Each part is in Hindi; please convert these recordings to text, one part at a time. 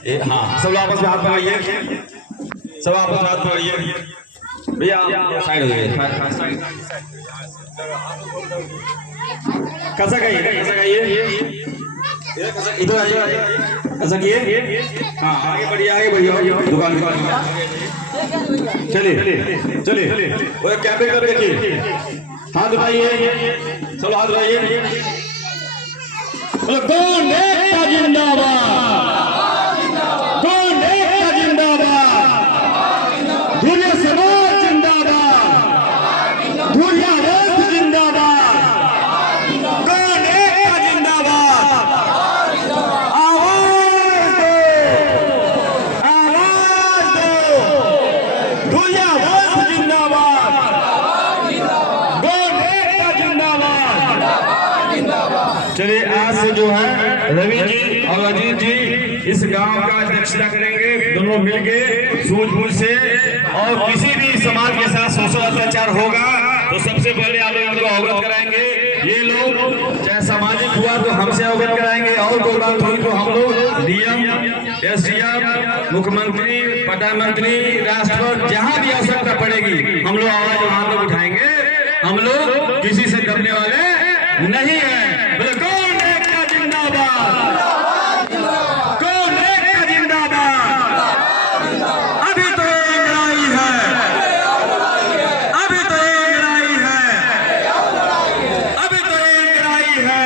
हाँ, सब लोग आपस में हाथ पकड़िए, सब आपस में हाथ पकड़िए। भैया आप साइड हो जाइए, खसकाइए, इधर आइए, खसकिए। हाँ, आगे बढ़िए दुकान चलिए वो कैमरे कर देखिए, हाथ उठाइए, सब हाथ उठाइए। कौन एकता जिंदाबाद, कौन एकता जिंदाबाद, धुरिया समाज जिंदाबाद, धुरिया रथ जिंदाबाद, कौन एकता जिंदाबाद, आवाज दो, धुरिया रथ जिंदाबाद, कौन एकता जिंदाबाद। चलिए आज से जो है रवि जी और अजीत जी इस गांव का अध्यक्षता करेंगे, दोनों मिलके सूझबूझ से। और किसी भी समाज के साथ शोषण अत्याचार होगा तो सबसे पहले आप इनको अवगत कराएंगे। ये लोग चाहे सामाजिक हुआ तो हमसे अवगत कराएंगे, और कोई बात हुई तो हम लोग डीएम, एसडीएम, मुख्यमंत्री, प्रधानमंत्री, राष्ट्रपति, जहां भी आवश्यकता पड़ेगी हम लोग आवाज वहां तक उठाएंगे। हम लोग किसी से डरने वाले नहीं है। बोले कौन एकता जिंदाबाद, कौन एकता जिंदाबाद। अभी तो लड़ाई है, अभी तो लड़ाई है, अभी तो लड़ाई है,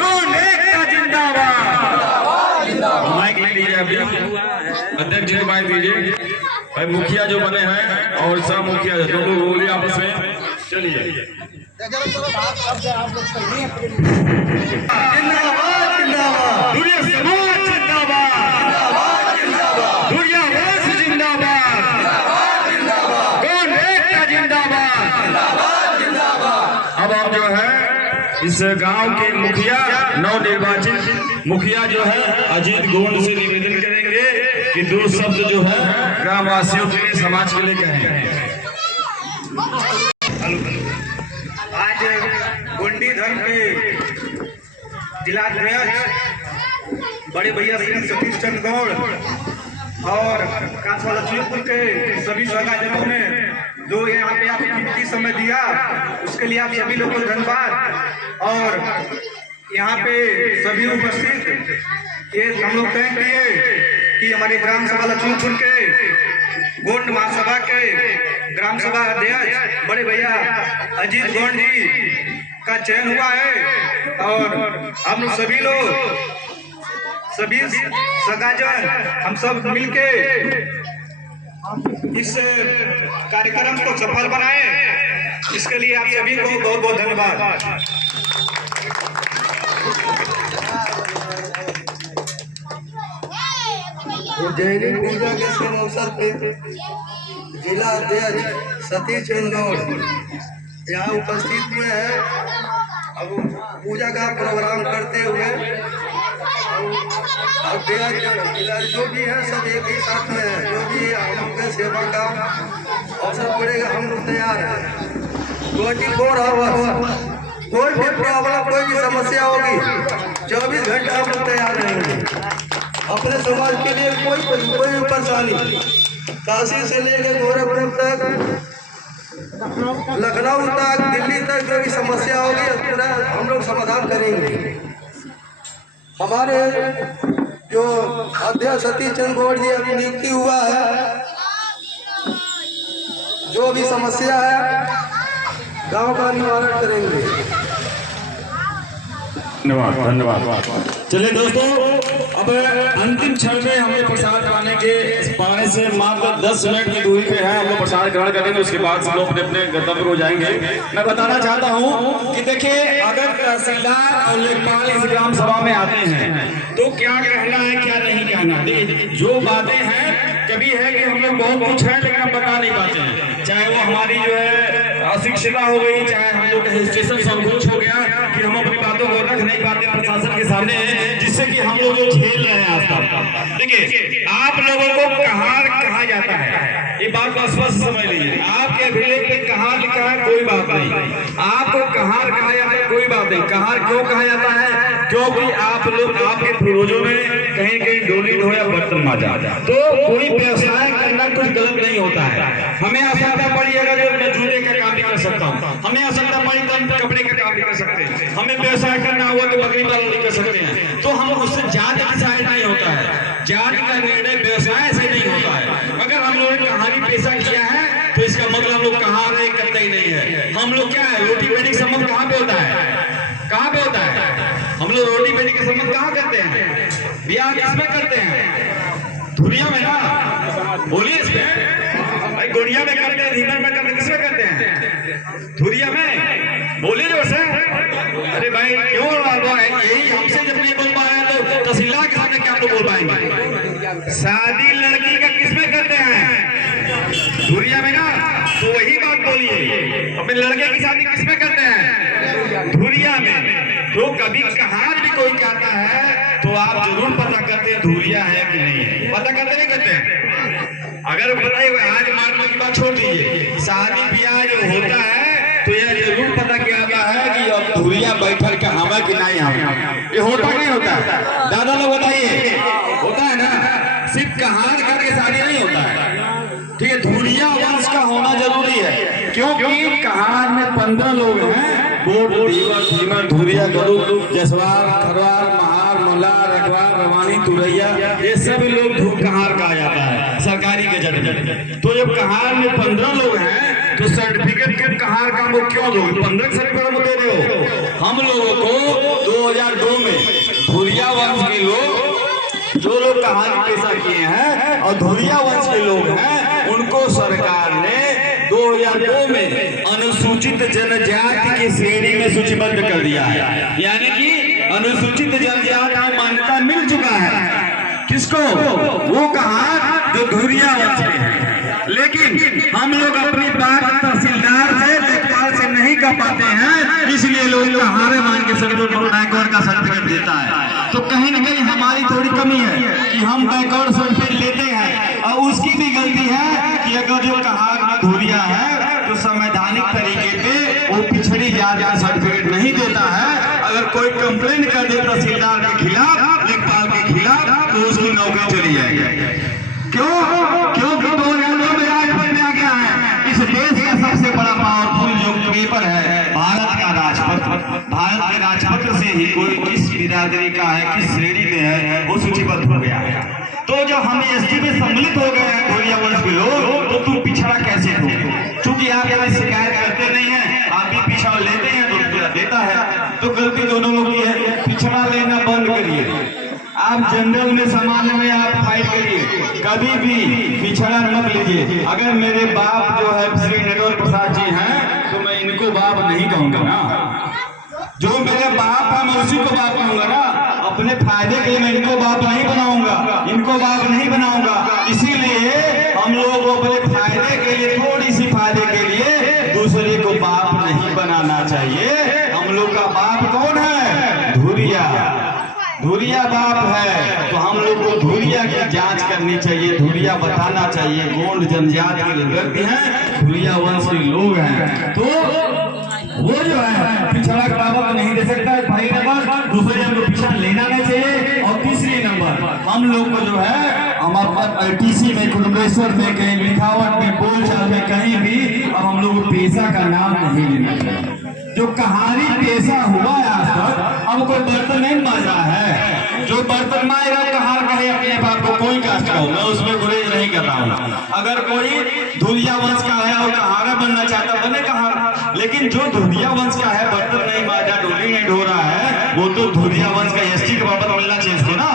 कौन एकता जिंदाबाद। माइक ले लीजिए, अभी अध्यक्ष जी को माइक दीजिए। भाई मुखिया जो बने हैं और सब मुखिया जो लोग बोलिए आपस में। चलिए जिंदाबाद जिंदाबाद, धुरिया समाज जिंदाबाद, धुरिया वंश जिंदाबाद, कौन एकता जिंदाबाद। अब आप जो है इस गांव के मुखिया, नवनिर्वाचित मुखिया जो है अजीत गोंड से निवेदन करेंगे कि दो शब्द जो है ग्रामवासियों के लिए, समाज के लिए कहें। आज गोंडी धर्म के जिलाध्यक्ष बड़े भैया श्री सतीश चंद्र गौड़ और कांसवाला लक्ष्मीपुर के सभी समाजजनों ने जो यहाँ पे आप कीमती समय दिया, उसके लिए आप सभी लोगों को धन्यवाद। और यहाँ पे सभी उपस्थित ये हम लोग तय किए कि हमारे ग्राम सभा लक्ष्मीपुर के गोंड महासभा के ग्राम सभा अध्यक्ष बड़े भैया अजीत गोंड जी का चयन हुआ है। और हम सभी लोग, सभी सगाजन, हम सब मिलके इस कार्यक्रम को सफल बनाए। इसके लिए आप सभी को बहुत बहुत धन्यवाद। उज्जैनी पूजा के शुभ अवसर पे जिला अध्यक्ष सतीश चंद्र गौड़ यहाँ उपस्थित हुए हैं। अब पूजा का प्रोग्राम करते हुए अध्यक्ष जो भी है सब एक ही साथ में है। जो भी हम लोग के सेवा का अवसर पड़ेगा हम लोग तैयार हैं। 24 आवर्स कोई भी प्रॉब्लम, कोई भी समस्या होगी 24 घंटे हम लोग तैयार रहेंगे अपने समाज के लिए। कोई परेशानी काशी से लेकर गोरखपुर तक, लखनऊ तक, दिल्ली तक जो भी समस्या होगी पूरा हम लोग समाधान करेंगे। हमारे जो अध्यक्ष सतीश चंद्र गौड़ जी अभी नियुक्ति हुआ है, जो भी समस्या है गांव का निवारण करेंगे। धन्यवाद। चलिए दोस्तों, अब अंतिम क्षण में हमें प्रसाद पाने से मात्र 10 मिनट की दूरी पे है। हम लोग प्रसाद ग्रहण करेंगे, उसके बाद सब लोग अपने अपने गंतव्य को जाएंगे। मैं बताना चाहता हूँ कि देखिए, अगर तहसीलदार और लेखपाल इस ग्राम सभा में आते हैं तो क्या कहना है, क्या नहीं कहना। देखिए, जो बातें हैं कभी है कि हम लोग बहुत कुछ है लेकिन हम बता नहीं पाते हैं। चाहे वो हमारी जो है अशिक्षिता हो गई, चाहे हम लोग रजिस्ट्रेशन संकोच हो गया कि हम अपनी बातों को रख नहीं पाते प्रशासन के सामने, जिससे कि हम लोग जो झेल रहे हैं आज तक। देखिए, आप लोगों को कहार कहा जाता है, ये बात को स्पष्ट समझ लीजिए। आपके अभिलेख में कहार लिखा है कोई बात नहीं, आपको कहार कहा जाता है कोई बात नहीं। कहार क्यों कहा जाता है? क्योंकि आप लोग आपके पूर्वजों ने कहीं कहीं बर्तन माजा। तो कोई व्यवसाय करना कुछ गलत नहीं होता है। हमें आवश्यकता पड़ी अगर मैं जूते का काम भी कर सकता हूँ, हमें आवश्यकता पड़ी तो हम कपड़े का काम भी कर सकते हैं, हमें व्यवसाय करना हुआ तो बकरी पालन भी कर सकते हैं। तो हम उससे जाति डिसाइड नहीं होता है, जाति का निर्णय व्यवसाय से नहीं होता है। अगर हम लोगों ने कहानी पेशा किया है तो इसका मतलब हम लोग कहाँ रहे करते ही नहीं है। हम लोग क्या है, रोटी बेटी का संबंध कहाँ पे होता है, कहाँ पे होता है? हम लोग रोटी बेटी का संबंध कहाँ करते हैं? ब्याह किसमें करते हैं? धुरिया में ना, बोलिए इसमें भाई, गोड़िया में करते हैं, धीमर में करते हैं, किसमें करते हैं? धुरिया में, बोलिए जो से। अरे भाई क्यों यही हमसे जब नहीं बोल पा रहे हैं तो तहसीलदार के सामने क्या लोग बोल पाएंगे? शादी लड़की का किसमें करते हैं? धुरिया में ना, तो वही बात बोलिए। अपने लड़के की शादी किसमें करते हैं? धुरिया में। तो कभी कहां भी कोई कहता है तो आप जरूर पता करते हैं धुरिया है कि नहीं है, पता करते नहीं करते हैं? अगर बताइए आज मारने की बात छोड़ दीजिए, शादी ब्याह जो होता है तो यह जरूर पता किया जाता है कि अब धुरिया बैठल के हमें कि नहीं हमें, ये होता नहीं होता है? दादा लोग बताइए, होता है ना? सिर्फ कहानी करके शादी नहीं होता है, ठीक है? धुरिया वंश का होना जरूरी है, क्योंकि कहार में 15 लोग हैं, गोट, धीवर, धीमर, धुरिया, गरुड़, जसवार, खरवार, महार, मल्हार, रखवार, रवानी, तुरैया, ये सभी लोग कहार कहा जाता है सरकारी गजट में। तो जब कहार में 15 लोग हैं तो सर्टिफिकेट के कहार का वो क्यों दो? 15 सर्टिफिकेट दे रहे हो। हम लोगों को 2002 में धुरिया वंश के लोग, जो लोग कहानी पेशा किए हैं और धुरिया वंश के लोग हैं, उनको सरकार ने 2002 में अनुसूचित जनजाति की श्रेणी में सूचीबद्ध कर दिया है। यानी कि अनुसूचित जनजाति की मान्यता मिल चुका है। किसको? वो कहा जो धुरिया वंश के हैं। लेकिन हम लोग अपनी बात तहसीलदार से, लेखपाल से नहीं कर पाते हैं, इसलिए लोग हारे मान के बैकवर्ड का सर्टिफिकेट देता है। तो कहीं न कहीं हमारी थोड़ी कमी है कि हम बैकवर्ड सर्टिफिकेट लेते हैं, और उसकी भी गलती है कि अगर जो कहार में धुरिया है तो संवैधानिक तरीके पे वो पिछड़ी जाति का सर्टिफिकेट नहीं देता है। अगर कोई कंप्लेन कर दे तहसीलदार के खिलाफ, लेखपाल के खिलाफ, तो उसकी नौकरी चली जाएगी। क्यों? क्योंकि 2002 में राजपथ में आ गया है। इस देश का सबसे बड़ा पावरफुल जो पेपर है भारत का राजपत्र, भारत के राजपत्र से ही कोई किस बिरादरी का है, किस श्रेणी में है, वो सूचीबद्ध हो गया है। तो जब हम एसटी में सम्मिलित हो गए हैं धुरिया वंश के लोग, तो तुम पिछड़ा कैसे हो? क्योंकि आप यहाँ शिकायत करते नहीं है, आप भी पिछड़ा लेते हैं तो देता है, तो गलती दोनों लोग की है। पिछड़ा लेना बंद करिए, आप जनरल में सामान्य में आप फाइट करिए, कभी भी पिछड़ा मत लीजिए। अगर मेरे बाप जो है श्री नटवर प्रसाद जी हैं तो मैं इनको बाप नहीं कहूंगा ना, जो मेरे बाप है मैं उसी को बाप कहूंगा ना। अपने फायदे के लिए मैं इनको बाप नहीं बनाऊंगा, इनको बाप नहीं बनाऊंगा। इसीलिए हम लोग को अपने फायदे के लिए, थोड़ी सी फायदे के लिए दूसरे को बाप नहीं बनाना चाहिए। हम लोग का बाप कौन है? धुरिया, धुरिया बाप है। तो हम लोग को धुरिया की जांच करनी चाहिए, धुरिया बताना चाहिए गोंड जनजाति के व्यक्ति हैं, धुरिया वंश के लोग हैं। तो वो जो है पिछड़ा बराबर नहीं दे सकता है। पहली नंबर, दूसरे नंबर पिछड़ा लेना नहीं चाहिए, और तीसरी नंबर हम लोग को जो है हमारे LTC में, कुंडलेश्वर में, कहीं लिखावट में, बोलचाल में, कहीं भी अब हम लोग पेशा का नाम नहीं लेना चाहिए। जो कहानी पेशा हुआ है आज तक, अब कोई बर्तन नहीं मांजा है। जो बर्तन मांगेगा कहार कहे अपने बाप को, कोई कास्ट का हो, मैं उसमें गुरेज नहीं कर रहा हूँ। अगर कोई धुरिया वंश का है और कहारा बनना चाहता बने कहार, लेकिन जो धुरिया वंश का है, बर्तन नहीं मांजा, डोली नहीं ढो रहा है, वो तो धुरिया वंश का ST के बाबत मिलना चाहिए इसको ना।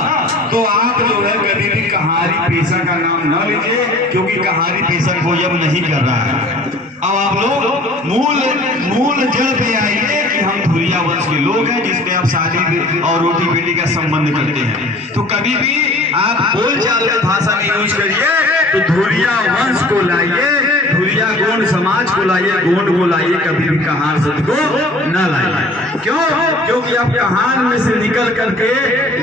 तो आप जो है कभी भी कहारी पेशा का नाम न लीजिए, क्योंकि कहारी पेशा कोई अब नहीं कर रहा है। अब आप लोग मूल जड़ पे आइए कि हम धुरिया वंश के लोग हैं, जिसमें आप शादी और रोटी बेटी का संबंध करते हैं। तो कभी भी आप बोलचाल में भाषा में यूज करिए तो धुरिया वंश को लाइए, धुरिया गोंड समाज को लाइए, गोंड को लाइए, कभी भी कहार शब्द को न लाइए। क्यों? क्योंकि आप कहार में से निकल करके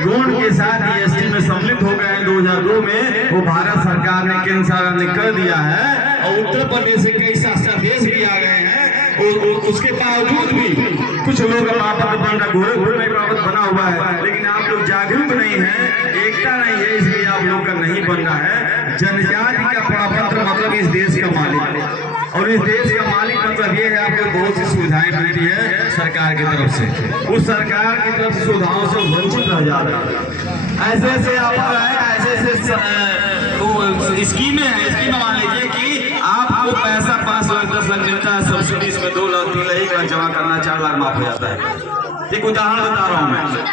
गोंड के साथ ST में सम्मिलित हो गए हैं 2002 में। वो भारत सरकार ने, केंद्र सरकार ने कर दिया है, और उत्तर प्रदेश से कई शासनादेश भी आ गए हैं। उसके बावजूद भी कुछ लोग गोरखपुर में प्रावत बना हुआ है, लेकिन आप लोग जागरूक नहीं है, एकता नहीं है, इसलिए आप लोग का नहीं बनना है। जनजाति का प्रपत्र मतलब इस देश का मालिक, और इस देश का मालिक मतलब ये है आपको बहुत सी सुविधाएं मिलती है सरकार की तरफ से, उस सरकार की तरफ से सुविधाओं से वंचित रह जा रहा है। ऐसे ऐसे ऑफर है, ऐसे ऐसे स्कीमें हैं। स्कीमें मान लीजिए कि आपको पैसा 5 लाख 10 लाख मिलता है सब्सिडी, इसमें 2 लाख 3 लाख 1 लाख जमा करना 4 लाख माफ हो जाता है। एक उदाहरण बता रहा हूँ मैं।